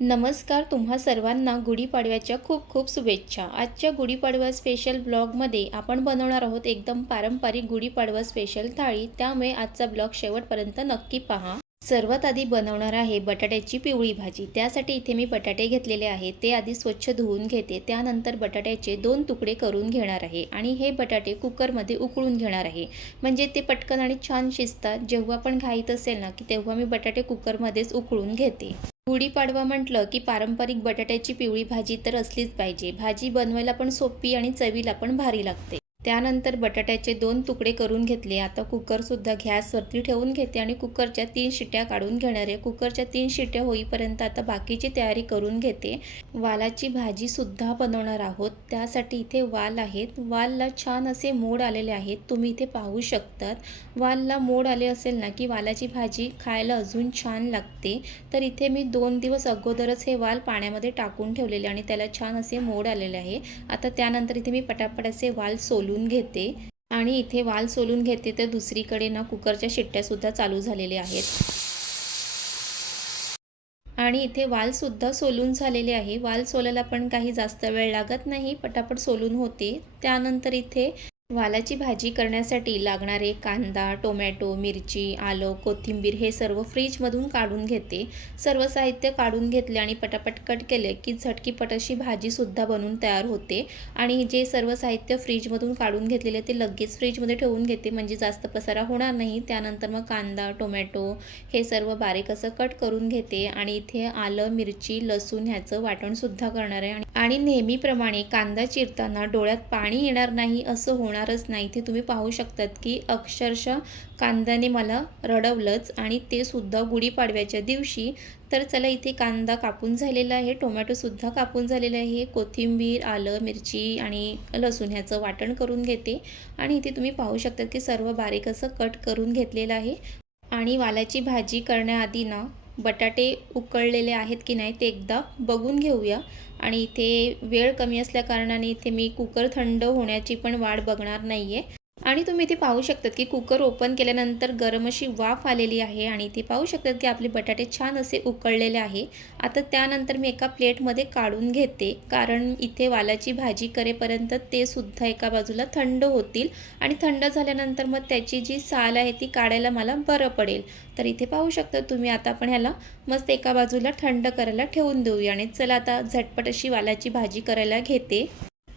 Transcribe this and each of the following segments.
नमस्कार. तुम्हा सर्वांना गुढीपाडव्याच्या खूप खूप शुभेच्छा. आजच्या गुढीपाडवा स्पेशल ब्लॉगमध्ये आपण बनवणार आहोत एकदम पारंपरिक गुढीपाडवा स्पेशल थाळी. त्यामुळे आजचा ब्लॉग शेवटपर्यंत नक्की पहा. सर्वात आधी बनवणार आहे बटाट्याची पिवळी भाजी. त्यासाठी इथे मी बटाटे घेतलेले आहेत. ते आधी स्वच्छ धुवून घेते. त्यानंतर बटाट्याचे 2 तुकडे करून घेणार आहे आणि हे बटाटे कुकरमध्ये उकळून घेणार आहे. म्हणजे ते पटकन आणि छान शिजतात. जेव्हा पण घाईत असेल ना की तेव्हा मी बटाटे कुकरमध्येच उकळून घेते. गुढीपाडवा म्हटलं की पारंपरिक बटाट्याची पिवळी भाजी तर असलीच पाहिजे. भाजी बनवायला पण सोपी आणि चवीला पण भारी लागते. त्यानंतर बटाट्याचे 2 तुकडे करून घेतले. आता कुकरसुद्धा गॅसवरती ठेवून घेते आणि कुकरच्या 3 शिट्ट्या काढून घेणार आहे. कुकरच्या 3 शिट्ट्या होईपर्यंत आता बाकीची तयारी करून घेते. वालाची भाजीसुद्धा बनवणार आहोत. त्यासाठी इथे वाल आहेत. वालला छान असे मोड आलेले आहेत. तुम्ही इथे पाहू शकतात. वालला मोड आले असेल ना की वालाची भाजी खायला अजून छान लागते. तर इथे मी 2 दिवस अगोदरच हे वाल पाण्यामध्ये टाकून ठेवलेले आणि त्याला छान असे मोड आलेले आहे. आता त्यानंतर इथे मी पटापट असे वाल सोलून घेते आणि इथे वाल सोलून घेते तर दुसरीकडे ना कुकरच्या शिट्ट्यासुद्धा चालू झालेल्या आहेत. आणि इथे वालसुद्धा सोलून झालेले आहे. वाल सोलायला पण काही जास्त वेळ लागत नाही, पटापट सोलून होते. त्यानंतर इथे वालाची भाजी करण्यासाठी लागणारे कांदा, टोमॅटो, मिरची, आलं, कोथिंबीर हे सर्व फ्रीजमधून काढून घेते. सर्व साहित्य काढून घेतले आणि पटापट कट केले की झटकीपट अशी भाजीसुद्धा बनवून तयार होते. आणि जे सर्व साहित्य फ्रीजमधून काढून घेतलेले ते लगेच फ्रीजमध्ये ठेवून घेते, म्हणजे जास्त पसारा होणार नाही. त्यानंतर मग कांदा, टोमॅटो हे सर्व बारीक असं कट करून घेते आणि इथे आलं, मिरची, लसूण ह्याचं वाटणसुद्धा करणार आहे. आणि नेहमीप्रमाणे कांदा चिरताना डोळ्यात पाणी येणार नाही असं होणारच नाही. इथे तुम्ही पाहू शकतात की अक्षरशः कांद्याने मला रडवलंच आणि ते सुद्धा गुढीपाडव्याच्या दिवशी. तर चला, इथे कांदा कापून झालेला आहे, टोमॅटोसुद्धा कापून झालेला आहे, कोथिंबीर, आलं, मिरची आणि लसूण ह्याचं वाटण करून घेते. आणि इथे तुम्ही पाहू शकता की सर्व बारीक असं कट करून घेतलेलं आहे. आणि वालाची भाजी करण्याआधी ना बटाटे उकळलेले आहेत की नाही ते एकदा बघून घेऊया. आणि इथे वेळ कमी असल्याकारणाने इथे मी कुकर थंड होण्याची पण वाट बघणार नाही आहे. आणि तुम्ही इथे पाहू शकतात की कुकर ओपन केल्यानंतर गरम अशी वाफ आलेली आहे आणि इथे पाहू शकतात की आपले बटाटे छान असे उकळलेले आहे. आता त्यानंतर मी एका प्लेटमध्ये काढून घेते, कारण इथे वालाची भाजी करेपर्यंत ते सुद्धा एका बाजूला थंड होतील आणि थंड झाल्यानंतर मग त्याची जी साल आहे ती काढायला मला बरं पडेल. तर इथे पाहू शकता तुम्ही. आता आपण ह्याला मस्त एका बाजूला थंड करायला ठेवून देऊया आणि चला आता झटपट अशी वालाची भाजी करायला घेते.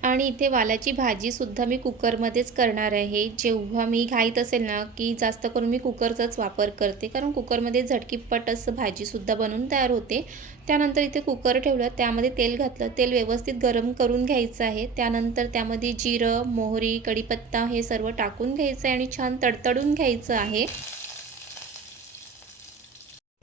आणि इथे वालाची भाजीसुद्धा मी कुकरमध्येच करणार आहे. जेव्हा मी घाईत असेल ना की जास्त करून मी कुकरचाच वापर करते, कारण कुकरमध्ये झटकीपट असं भाजीसुद्धा बनवून तयार होते. त्यानंतर इथे कुकर ठेवलं, त्यामध्ये तेल घातलं. तेल व्यवस्थित गरम करून घ्यायचं आहे. त्यानंतर त्यामध्ये जिरं, मोहरी, कढीपत्ता हे सर्व टाकून घ्यायचं आहे आणि छान तडतडून घ्यायचं आहे.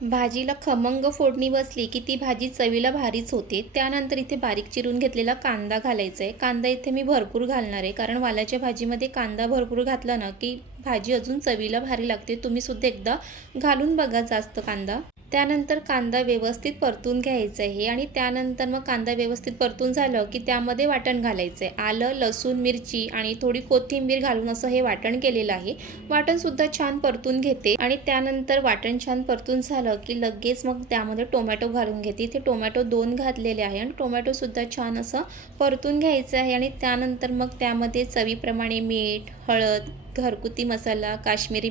भाजीला खमंग फोडणी बसली की ती भाजी चवीला भारीच होते. त्यानंतर इथे बारीक चिरून घेतलेला कांदा घालायचा आहे. कांदा इथे मी भरपूर घालणार आहे, कारण वालाच्या भाजीमध्ये कांदा भरपूर घातला ना की भाजी अजून चवीला भारी लागते. तुम्ही सुद्धा एकदा घालून बघा जास्त कांदा. त्यानंतर कांदा व्यवस्थित परतून घ्यायचा आहे आणि त्यानंतर मग कांदा व्यवस्थित परतून झालं की त्यामध्ये वाटण घालायचं आहे. आलं, लसूण, मिरची आणि थोडी कोथिंबीर घालून असं हे वाटण केलेलं आहे. वाटणसुद्धा छान परतून घेते आणि त्यानंतर वाटण छान परतून झालं की लगेच मग त्यामध्ये टोमॅटो घालून घेते. इथे टोमॅटो 2 घातलेले आहे आणि टोमॅटोसुद्धा छान असं परतून घ्यायचं आहे. आणि त्यानंतर मग त्यामध्ये चवीप्रमाणे मीठ, हळद, घरगुती मसाला, काश्मीरी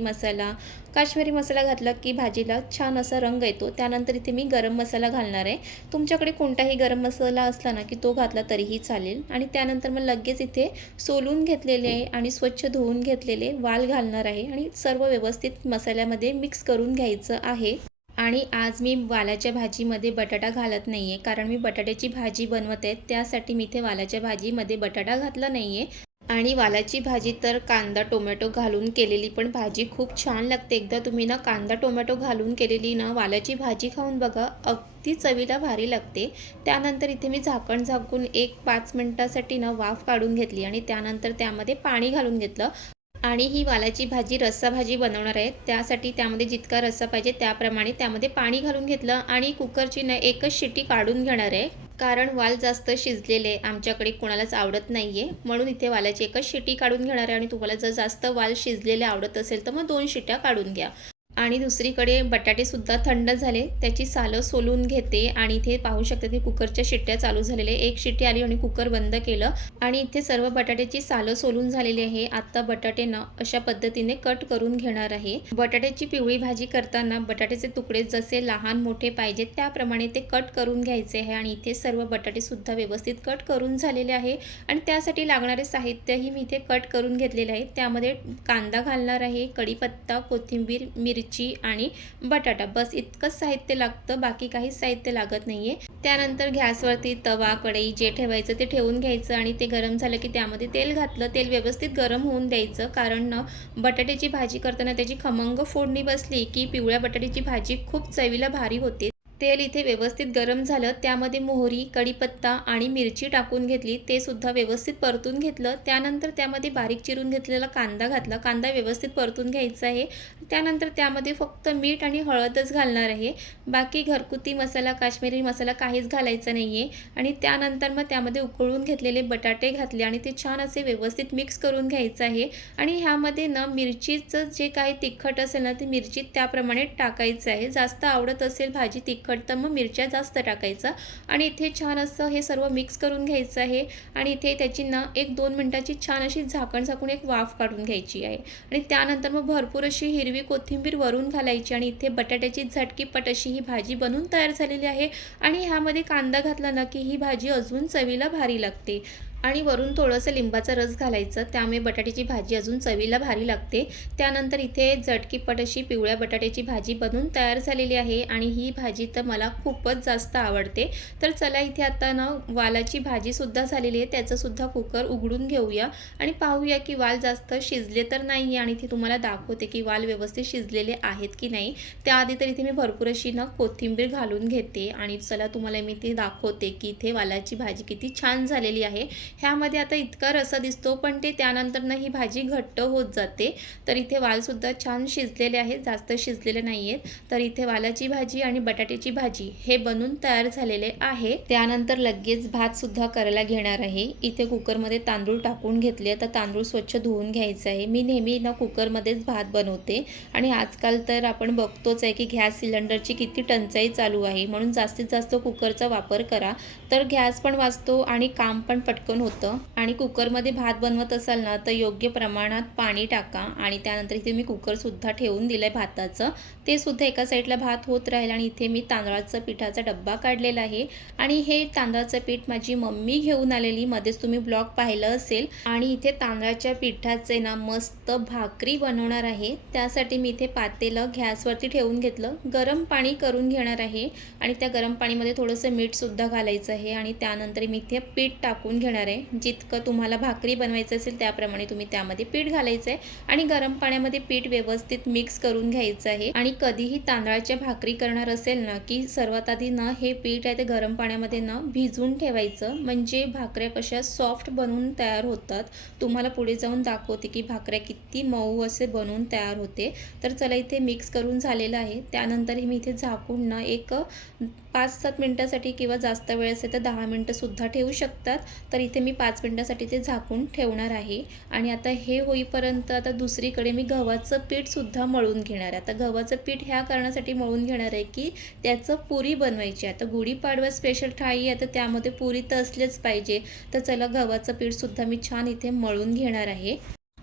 मसाला घातला की भाजीला छान असा रंग येतो. त्यानंतर इथे मी गरम मसाला घालणार आहे. तुमच्याकडे कोणताही गरम मसाला असला ना की तो घातला तरीही चालेल. आणि त्यानंतर मग लगेच इथे सोलून घेतलेले आणि स्वच्छ धुवून घेतलेले वाल घालणार आहे आणि सर्व व्यवस्थित मसाल्यामध्ये मिक्स करून घ्यायचं आहे. आणि आज मी वालाच्या भाजीमध्ये बटाटा घालत नाही आहे, कारण मी बटाट्याची भाजी बनवत आहे, त्यासाठी मी इथे वालाच्या भाजीमध्ये बटाटा घातला नाही आहे. आणि वालाची भाजी तर कांदा टोमॅटो घालून केलेली पण भाजी खूप छान लागते. एकदा तुम्ही ना कांदा टोमॅटो घालून केलेली ना वालाची भाजी खाऊन बघा, अगदी चवीला भारी लागते. त्यानंतर इथे मी झाकण झाकून एक 5 मिनिटासाठी ना वाफ काढून घेतली आणि त्यानंतर त्यामध्ये पाणी घालून घेतलं. आणि ही वालाची भाजी रस्सा भाजी बनवणार आहे, त्यासाठी त्यामध्ये जितका रस्सा पाहिजे त्याप्रमाणे त्यामध्ये पाणी घालून घेतलं आणि कुकरची ना एकच शिट्टी काढून घेणार आहे, कारण वाल जास्त शिजलेले आमच्याकडे कोणालाच आवडत नाही आहे. म्हणून इथे वालाची एकच शिट्टी काढून घेणार आहे. आणि तुम्हाला जर जास्त वाल शिजलेले आवडत असेल तर मग 2 शिट्ट्या काढून घ्या. आणि दुसरीकडे बटाटेसुद्धा थंड झाले, त्याची सालं सोलून घेते आणि इथे पाहू शकता की कुकरच्या शिट्ट्या चालू झालेल्या आहे. एक शिट्टी आली आणि कुकर बंद केलं आणि इथे सर्व बटाट्याची सालं सोलून झालेली आहे. आता बटाटे ना अशा पद्धतीने कट करून घेणार आहे. बटाट्याची पिवळी भाजी करताना बटाट्याचे तुकडे जसे लहान मोठे पाहिजेत त्याप्रमाणे ते कट करून घ्यायचे आहे आणि इथे सर्व बटाटेसुद्धा व्यवस्थित कट करून झालेले आहे आणि त्यासाठी लागणारे साहित्यही मी इथे कट करून घेतलेले आहे. त्यामध्ये कांदा घालणार आहे, कढीपत्ता, कोथिंबीर, मिरची आणि बटाटा, बस इतकंच साहित्य लागतं, बाकी काही साहित्य लागत नाहीये. त्यानंतर गॅसवरती तवा, कढई जे ठेवायचं ते ठेवून घ्यायचं आणि ते गरम झालं की त्यामध्ये तेल घातलं. तेल व्यवस्थित गरम होऊन द्यायचं, कारण बटाट्याची भाजी करताना त्याची खमंग फोडणी बसली की पिवळ्या बटाट्याची भाजी खूप चवीला भारी होते. तेल इथे व्यवस्थित गरम झालं, त्यामध्ये मोहरी, कढीपत्ता आणि मिरची टाकून घेतली, ते सुद्धा व्यवस्थित परतून घेतलं. त्यानंतर त्यामध्ये बारीक चिरून घेतलेला कांदा घातला, कांदा व्यवस्थित परतून घ्यायचा आहे. त्यानंतर त्यामध्ये फक्त मीठ आणि हळदच घालणार आहे, बाकी घरगुती मसाला, काश्मीरी मसाला काहीच घालायचा नाही आहे. आणि त्यानंतर मग त्यामध्ये उकळून घेतलेले बटाटे घातले आणि ते छान असे व्यवस्थित मिक्स करून घ्यायचं आहे. आणि ह्यामध्ये ना मिरचीचं जे काही तिखट असेल ना, ती मिरची त्याप्रमाणे टाकायचं आहे. जास्त आवडत असेल भाजी तिखट तर मग मिरच्या जास्त टाकायचा आणि इथे छान असं हे सर्व मिक्स करून घ्यायचं आहे. आणि इथे त्याची ना 1-2 मिनिटाची छान अशी झाकून एक वाफ काढून घ्यायची आहे. आणि त्यानंतर मग भरपूर अशी हिरवी कोथिंबीर वरून घालायची आणि इथे बटाट्याची झटकीपट अशी ही भाजी बनून तयार झालेली आहे. आणि ह्यामध्ये कांदा घातला ना की ही भाजी अजून चवीला भारी लागते आणि वरून थोडंसं लिंबाचा रस घालायचं, त्यामुळे बटाट्याची भाजी अजून चवीला भारी लागते. त्यानंतर इथे झटकीपट अशी पिवळ्या बटाट्याची भाजी बनून तयार झालेली आहे आणि ही भाजी तर मला खूपच जास्त आवडते. तर चला इथे आता ना वालाची भाजीसुद्धा झालेली आहे, त्याचंसुद्धा कुकर उघडून घेऊया आणि पाहूया की वाल जास्त शिजले तर नाही आणि इथे तुम्हाला दाखवते की वाल व्यवस्थित शिजलेले आहेत की नाही. त्याआधी तर इथे मी भरपूर अशी ना कोथिंबीर घालून घेते आणि चला तुम्हाला मी ते दाखवते की इथे वालाची भाजी किती छान झालेली आहे. ह्यामध्ये आता इतका रसा दिसतो, पण ते त्यानंतर ना ही भाजी घट्ट होत जाते. तर इथे वालसुद्धा छान शिजलेले आहेत, जास्त शिजलेले नाही आहेत. तर इथे वालाची भाजी आणि बटाट्याची भाजी हे बनून तयार झालेले आहे. त्यानंतर लगेच भातसुद्धा करायला घेणार आहे. इथे कुकरमध्ये तांदूळ टाकून घेतले, तर तांदूळ स्वच्छ धुवून घ्यायचं आहे. मी नेहमी ना कुकरमध्येच भात बनवते आणि आजकाल तर आपण बघतोच आहे की गॅस सिलेंडरची किती टंचाई चालू आहे, म्हणून जास्तीत जास्त कुकरचा वापर करा, तर गॅस पण वाचतो आणि काम पण पटकन होतं. आणि कुकरमध्ये भात बनवत असाल ना तर योग्य प्रमाणात पाणी टाका आणि त्यानंतर इथे मी कुकरसुद्धा ठेवून दिलं आहे भाताचं, ते सुद्धा एका साईडला भात होत राहील. आणि इथे मी तांदळाचा पिठाचा डब्बा काढलेला आहे आणि हे तांदळाचं पीठ माझी मम्मी घेऊन आलेली, मध्येच तुम्ही ब्लॉग पाहिलं असेल. आणि इथे तांदळाच्या पिठाचे ना मस्त भाकरी बनवणार आहे. त्यासाठी मी इथे पातेलं गॅसवरती ठेवून घेतलं, गरम पाणी करून घेणार आहे आणि त्या गरम पाणीमध्ये थोडंसं मीठसुद्धा घालायचं आहे आणि त्यानंतर मी इथे पीठ टाकून घेणार आहे. जितकं तुम्हाला भाकरी बनवायचं असेल त्याप्रमाणे तुम्ही त्यामध्ये पीठ घालायचं आहे आणि गरम पाण्यामध्ये पीठ व्यवस्थित मिक्स करून घ्यायचं आहे. आणि कधीही तांदळाच्या भाकरी करणार असेल ना की सर्वात आधी ना हे पीठ आहे ते गरम पाण्यामध्ये ना भिजवून ठेवायचं, म्हणजे भाकऱ्या कशा सॉफ्ट बनवून तयार होतात. तुम्हाला पुढे जाऊन दाखवते की भाकऱ्या किती मऊ असे बनवून तयार होते. तर चला इथे मिक्स करून झालेलं आहे. त्यानंतर मी इथे झाकून ना एक 5-7 मिनटासाठी किंवा जास्त वेळ असेल तर 10 मिनटंसुद्धा ठेवू शकतात. तर इथे मी 5 मिनटासाठी ते झाकून ठेवणार आहे. आणि आता हे होईपर्यंत आता दुसरीकडे मी गव्हाचं पीठसुद्धा मळून घेणार आहे. आता गव्हाचं पीठ ह्या कारणासाठी मळून घेणार आहे की त्याचं पुरी बनवायची. आता गुढीपाडवा स्पेशल थाळी आहे तर त्यामध्ये पुरी तर असलेच पाहिजे. तर चला गव्हाचं पीठसुद्धा मी छान इथे मळून घेणार आहे.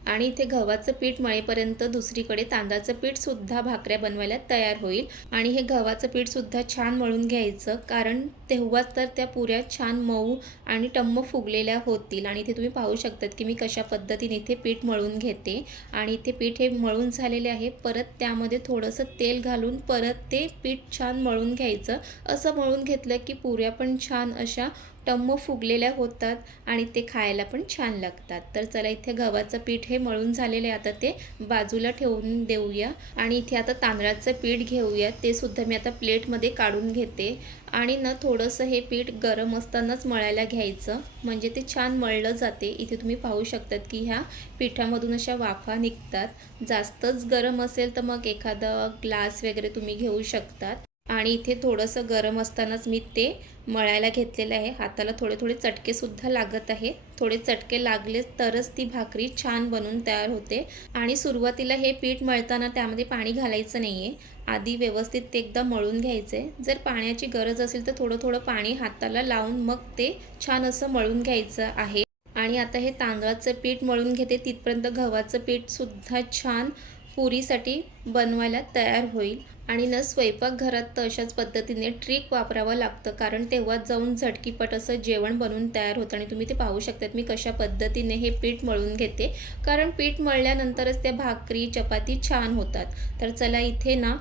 आणि इथे गव्हाचं पीठ मळेपर्यंत दुसरीकडे तांदळाचं पीठसुद्धा भाकऱ्या बनवायला तयार होईल. आणि हे गव्हाचं पीठसुद्धा छान मळून घ्यायचं, कारण तेव्हाच तर त्या पुऱ्या छान मऊ आणि टम्म फुगलेल्या होतील. आणि इथे तुम्ही पाहू शकतात की मी कशा पद्धतीने इथे पीठ मळून घेते. आणि इथे पीठ हे मळून झालेले आहे, परत त्यामध्ये थोडंसं तेल घालून परत ते पीठ छान मळून घ्यायचं. असं मळून घेतलं की पुऱ्या पण छान अशा टम्म फुगलेल्या होतात आणि ते खायला पण छान लागतात. तर चला इथे गव्हाचं पीठ हे मळून झालेलं आहे, आता ते बाजूला ठेवून देऊया. आणि इथे आता तांदळाचं पीठ घेऊया, ते सुद्धा मी आता प्लेटमध्ये काढून घेते. आणि ना थोडंसं हे पीठ गरम असतानाच मळायला घ्यायचं, म्हणजे ते छान मळलं जाते. इथे तुम्ही पाहू शकतात की ह्या पिठामधून अशा वाफा निघतात. जास्तच गरम असेल तर मग एखादा ग्लास वगैरे तुम्ही घेऊ शकतात. आणि इथे थोडंसं गरम असतानाच मी ते मळायला घेतलेलं आहे. हाताला थोडे थोडे चटकेसुद्धा लागत आहे. थोडे चटके लागले तरच ती भाकरी छान बनून तयार होते. आणि सुरुवातीला हे पीठ मळताना त्यामध्ये पाणी घालायचं नाही आहे. आधी व्यवस्थित ते एकदा मळून घ्यायचं आहे. जर पाण्याची गरज असेल तर थोडं थोडं पाणी हाताला लावून मग ते छान असं मळून घ्यायचं आहे. आणि आता हे तांदळाचं पीठ मळून घेते, तिथपर्यंत गव्हाचं पीठसुद्धा छान पुरीसाठी बनवायला तयार होईल. आणि ना स्वयंपाकघरात तर अशाच पद्धतीने ट्रिक वापरावं लागतं, कारण तेव्हाच जाऊन झटकीपट असं जेवण बनवून तयार होतं. आणि तुम्ही ते पाहू शकतात मी कशा पद्धतीने हे पीठ मळून घेते, कारण पीठ मळल्यानंतरच त्या भाकरी चपाती छान होतात. तर चला इथे ना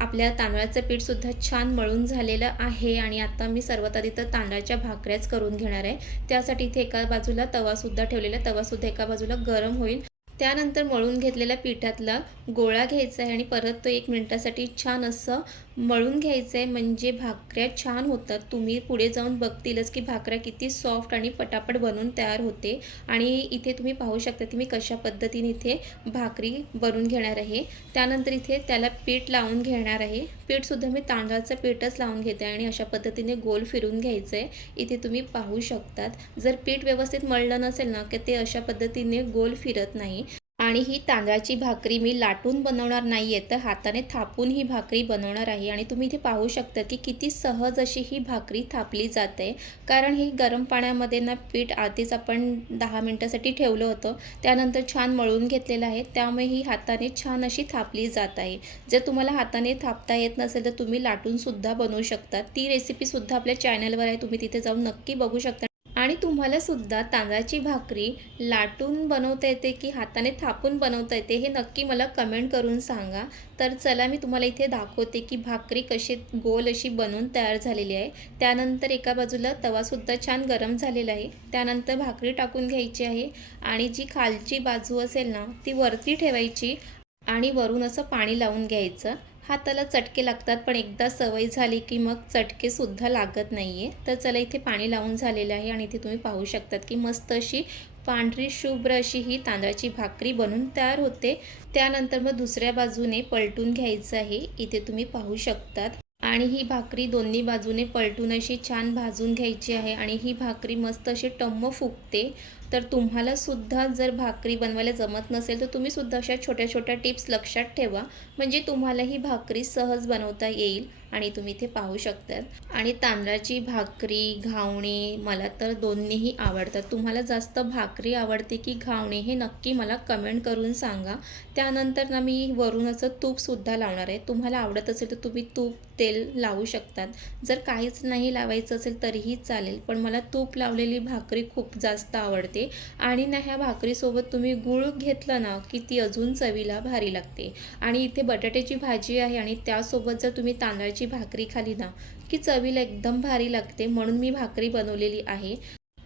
आपल्या तांदळाचं पीठसुद्धा छान मळून झालेलं आहे. आणि आता मी सर्वात आधी तर तांदळाच्या भाकऱ्याच करून घेणार आहे. त्यासाठी इथे एका बाजूला तवासुद्धा ठेवलेला, तवासुद्धा एका बाजूला गरम होईल. त्यानंतर मळून घेतलेल्या पिठातला गोळा घ्यायचा आहे आणि परत तो 1 मिनिटासाठी छान असं मळून घ्यायचं आहे, म्हणजे भाकऱ्या छान होतात. तुम्ही पुढे जाऊन बघतीलच की भाकऱ्या किती सॉफ्ट आणि पटापट बनून तयार होते. आणि इथे तुम्ही पाहू शकता की मी कशा पद्धतीने इथे भाकरी बनवून घेणार आहे. त्यानंतर इथे त्याला पीठ लावून घेणार आहे. पीठसुद्धा मी तांदळाचं पीठच लावून घेते आणि अशा पद्धतीने गोल फिरून घ्यायचं आहे. इथे तुम्ही पाहू शकतात, जर पीठ व्यवस्थित मळलं नसेल ना की ते अशा पद्धतीने गोल फिरत नाही. आणि ही तांदळाची भाकरी मी लाटून बनवणार नाही आहे, तर हाताने थापून ही भाकरी बनवणार आहे. आणि तुम्ही इथे पाहू शकता की किती सहज अशी ही भाकरी थापली जाते, कारण ही गरम पाण्यामध्ये ना पीठ आधीच आपण 10 मिनिटासाठी ठेवलं होतं, त्यानंतर छान मळून घेतलेलं आहे, त्यामुळे ही हाताने छान अशी थापली जात आहे. जर तुम्हाला हाताने थापता येत नसेल तर तुम्ही लाटूनसुद्धा बनवू शकता. ती रेसिपीसुद्धा आपल्या चॅनलवर आहे, तुम्ही तिथे जाऊन नक्की बघू शकता. आणि तुम्हाला सुद्धा तांदळाची भाकरी लाटून बनवता येते की हाताने थापून बनवता येते, हे नक्की मला कमेंट करून सांगा. तर चला मी तुम्हाला इथे दाखवते की भाकरी कशी गोल अशी बनवून तयार झालेली आहे. त्यानंतर एका बाजूला तवासुद्धा छान गरम झालेला आहे. त्यानंतर भाकरी टाकून घ्यायची आहे आणि जी खालची बाजू असेल ना ती वरती ठेवायची आणि वरून असं पाणी लावून घ्यायचं. हाताला चटके लागतात, पण एकदा सवय झाली की मग चटकेसुद्धा लागत नाही आहे. तर चला इथे पाणी लावून झालेलं आहे आणि इथे तुम्ही पाहू शकतात की मस्त अशी पांढरी शुभ्र अशी ही तांदळाची भाकरी बनून तयार होते. त्यानंतर मग दुसऱ्या बाजूने पलटून घ्यायचं आहे, इथे तुम्ही पाहू शकतात. आणि ही भाकरी दोन्ही बाजूने पलटून अशी छान भाजून घ्यायची आहे आणि ही भाकरी मस्त अशी टम्म फुगते. तर तुम्हाला सुद्धा जर भाकरी बनवायला जमत नसेल तर तुम्ही सुद्धा अशा छोट्या छोट्या टिप्स लक्षात ठेवा, म्हणजे तुम्हाला ही भाकरी सहज बनवता येईल. आणि तुम्ही इथे पाहू शकतात. आणि तांदळाची भाकरी, घावणे मला तर दोन्हीही आवडतात. तुम्हाला जास्त भाकरी आवडते की घावणे हे नक्की मला कमेंट करून सांगा. त्यानंतर ना मी वरून असं तूपसुद्धा लावणार आहे. तुम्हाला आवडत असेल तर तुम्ही तूप, तेल लावू शकतात. जर काहीच नाही लावायचं असेल तरीही चालेल, पण मला तूप लावलेली भाकरी खूप जास्त आवडते. आणि ना ह्या भाकरीसोबत तुम्ही गूळ घेतलं ना की ती अजून चवीला भारी लागते. आणि इथे बटाट्याची भाजी आहे आणि त्यासोबत जर तुम्ही तांदळाची भाकरी खाली ना की चवीला एकदम भारी लागते, म्हणून मी भाकरी बनवलेली आहे.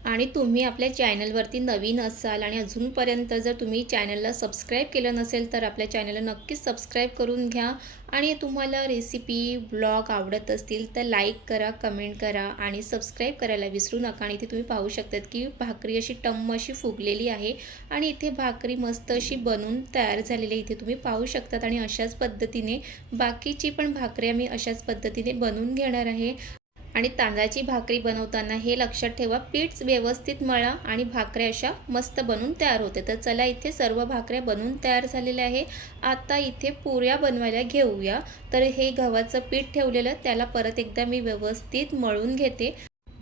आणि तुम्ही आपल्या चॅनलवरती नवीन असाल आणि अजूनपर्यंत जर तुम्ही चॅनलला सबस्क्राईब केलं नसेल तर आपल्या चॅनलला नक्कीच सबस्क्राईब करून घ्या. आणि तुम्हाला रेसिपी, ब्लॉग आवडत असतील तर लाईक करा, कमेंट करा आणि सबस्क्राईब करायला विसरू नका. आणि इथे तुम्ही पाहू शकतात की भाकरी अशी टम्म अशी फुगलेली आहे आणि इथे भाकरी मस्त अशी बनून तयार झालेली आहे, इथे तुम्ही पाहू शकतात. आणि अशाच पद्धतीने बाकीची पण भाकऱ्या मी अशाच पद्धतीने बनवून घेणार आहे. आणि तांदळाची भाकरी बनवताना हे लक्षात ठेवा, पीठ व्यवस्थित मळा आणि भाकऱ्या अशा मस्त बनून तयार होते. तर चला इथे सर्व भाकऱ्या बनवून तयार झालेल्या आहे. आता इथे पुऱ्या बनवायला घेऊया. तर हे गव्हाचं पीठ ठेवलेलं त्याला परत एकदा मी व्यवस्थित मळून घेते.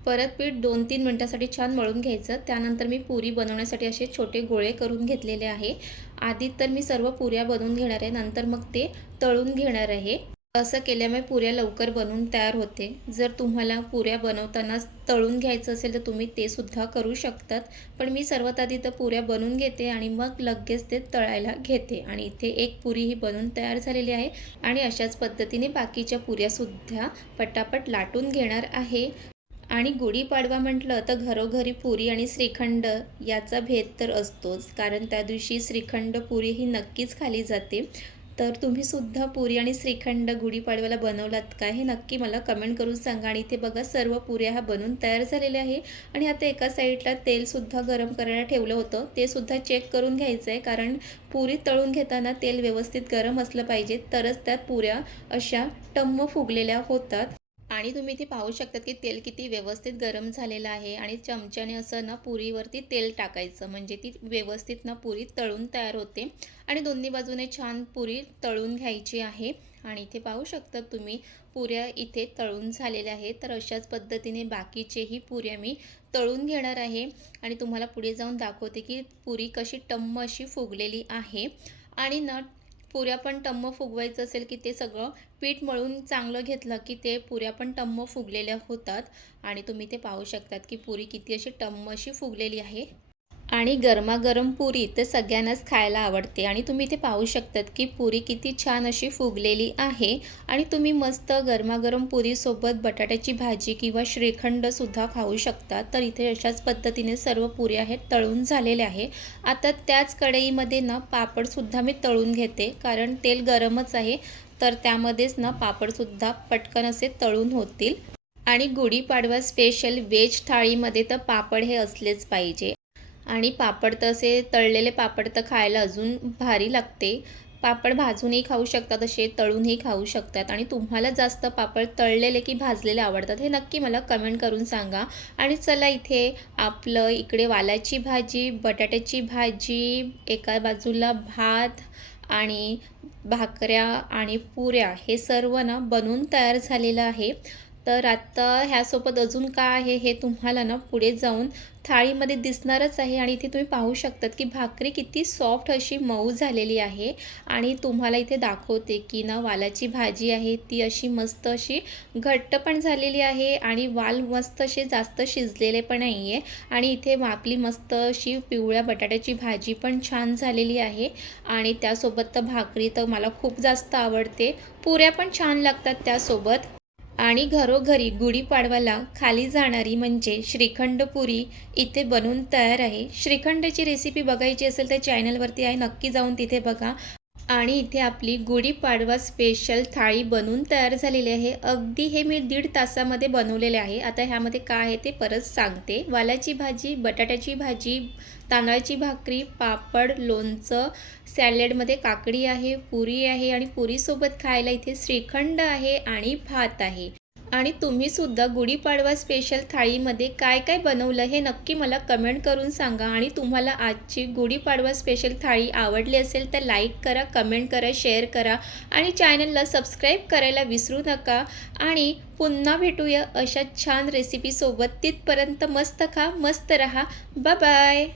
परत पीठ 2-3 मिनिटासाठी छान मळून घ्यायचं. त्यानंतर मी पुरी बनवण्यासाठी असे छोटे गोळे करून घेतलेले आहे. आधी तर मी सर्व पुऱ्या बनवून घेणार आहे, नंतर मग ते तळून घेणार आहे. असं केल्यामुळे पुऱ्या लवकर बनवून तयार होते. जर तुम्हाला पुऱ्या बनवताना तळून घ्यायचं असेल तर तुम्ही ते सुद्धा करू शकतात. पण मी सर्वात आधी तर पुऱ्या बनवून घेते आणि मग लगेच ते तळायला घेते. आणि इथे एक पुरी ही बनवून तयार झालेली आहे. आणि अशाच पद्धतीने बाकीच्या पुऱ्यासुद्धा पटापट लाटून घेणार आहे. आणि गुढीपाडवा म्हटलं तर घरोघरी पुरी आणि श्रीखंड याचा भेद तर असतोच, कारण त्या दिवशी श्रीखंड पुरी ही नक्कीच खाल्ली जाते. तर तुम्हीसुद्धा पुरी आणि श्रीखंड गुढीपाडव्याला बनवलात का? हे नक्की मला कमेंट करून सांगा. आणि इथे बघा सर्व पुऱ्या ह्या बनून तयार झालेल्या आहे. आणि आता एका साईडला तेलसुद्धा गरम करायला ठेवलं होतं. ते सुद्धा चेक करून घ्यायचं आहे, कारण पुरी तळून घेताना तेल व्यवस्थित गरम असलं पाहिजे, तरच त्या पुऱ्या अशा टम्म फुगलेल्या होतात. आणि तुम्ही इथे पाहू शकता की तेल किती व्यवस्थित गरम झालेलं आहे. आणि चमच्याने असं ना पुरीवरती तेल टाकायचं, म्हणजे ती व्यवस्थित ना पुरी तळून तयार होते. आणि दोन्ही बाजूने छान पुरी तळून घ्यायची आहे. आणि इथे पाहू शकता तुम्ही पुऱ्या इथे तळून झालेल्या आहेत. तर अशाच पद्धतीने बाकीचेही पुऱ्या मी तळून घेणार आहे. आणि तुम्हाला पुढे जाऊन दाखवते की पुरी कशी टम्म अशी फुगलेली आहे. आणि ना पुऱ्या पण टम्म फुगवायचं असेल की ते सगळं पीठ मळून चांगलं घेतलं की ते पुऱ्या पण टम्म फुगलेल्या होतात. आणि तुम्ही ते पाहू शकतात की पुरी किती अशी टम्म अशी फुगलेली आहे. आणि गरमागरम पुरी तर सगळ्यांनाच खायला आवडते. आणि तुम्ही ते पाहू शकतात की पुरी किती छान अशी फुगलेली आहे. आणि तुम्ही मस्त गरमागरम पुरीसोबत बटाट्याची भाजी किंवा श्रीखंडसुद्धा खाऊ शकता. तर इथे अशाच पद्धतीने सर्व पुऱ्या आहेत तळून झालेल्या आहे. आता त्याच कढईमध्ये ना पापडसुद्धा मी तळून घेते, कारण तेल गरमच आहे. तर त्यामध्येच ना पापडसुद्धा पटकन असे तळून होतील. आणि गुढीपाडवा स्पेशल व्हेज थाळीमध्ये तर पापड हे असलेच पाहिजे. आणि पापड तर असे तळलेले पापड तर खायला अजून भारी लागते. पापड भाजूनही खाऊ शकतात, असे तळूनही खाऊ शकतात. आणि तुम्हाला जास्त पापड तळलेले की भाजलेले आवडतात हे नक्की मला कमेंट करून सांगा. आणि चला इथे आपलं इकडे वालाची भाजी, बटाट्याची भाजी, एका बाजूला भात आणि भाकऱ्या आणि पुऱ्या हे सर्व ना बनवून तयार झालेलं आहे. तर आता ह्यासोबत अजून काय आहे हे तुम्हाला ना पुढे जाऊन थाळीमध्ये दिसणारच आहे. आणि इथे तुम्ही पाहू शकतात की भाकरी किती सॉफ्ट अशी मऊ झालेली आहे. आणि तुम्हाला इथे दाखवते की ना वालाची भाजी आहे ती अशी मस्त अशी घट्ट पण झालेली आहे. आणि वाल मस्त असे जास्त शिजलेले पण नाही आहे. आणि इथे आपली मस्त अशी पिवळ्या बटाट्याची भाजी पण छान झालेली आहे. आणि त्यासोबत तर भाकरी तर मला खूप जास्त आवडते. पुऱ्या पण छान लागतात त्यासोबत. आणि घरोघरी गुढीपाडवाला खाली जाणारी म्हणजे श्रीखंड पुरी इथे बनवून तयार आहे. श्रीखंडची रेसिपी बघायची असेल तर चॅनलवरती आहे, नक्की जाऊन तिथे बघा. आणि इथे आपली गुढीपाडवा स्पेशल थाळी बनवून तयार झालेली आहे. अगदी हे मी 1.5 तासामध्ये बनवलेले आहे. आता ह्यामध्ये काय आहे ते परत सांगते. वालाची भाजी, बटाट्याची भाजी, तांदळाची भाकरी, पापड, लोणचं, सॅलेडमध्ये काकडी आहे, पुरी आहे आणि पुरीसोबत खायला इथे श्रीखंड आहे आणि भात आहे. आणि तुम्हीसुद्धा गुढीपाडवा स्पेशल थाळीमध्ये काय काय बनवलं हे नक्की मला कमेंट करून सांगा. आणि तुम्हाला आजची गुढीपाडवा स्पेशल थाळी आवडली असेल तर लाईक करा, कमेंट करा, शेअर करा आणि चॅनलला सबस्क्राईब करायला विसरू नका. आणि पुन्हा भेटूया अशा छान रेसिपीसोबत. तिथपर्यंत मस्त खा, मस्त रहा. Bye bye.